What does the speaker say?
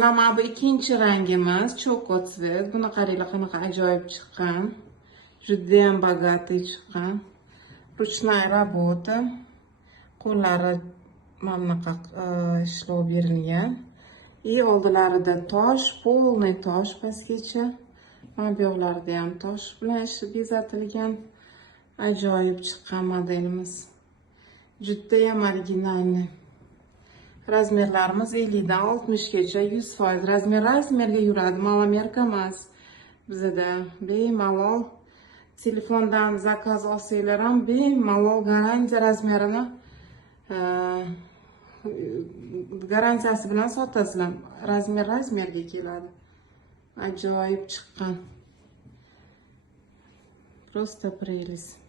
Mana bu ikkinchi rangimiz choco tsvet. Buni qaranglar qanaqa ajoyib chiqqan. Juda ham bogатый chiqqan. Ruchная работа. Qo'llari mana bunaqa ishlov berilgan. И oldilarida tosh, полный tosh pastgacha. Mana bu yoqlarida ham tosh bilan bezatilgan. Ajoyib chiqqan modelimiz. Juda ham originalniy. Razmerlarimiz 50 dan 60 gacha 100% razmerga yuradi. Malomerka emas. Bizda bemalol telefondan zakaz olsanglar ham bemalol garantiya razmerini garantiyasi bilan sotasizlar. Razmerga keladi. Ajoyib chiqqan. Просто прелесть.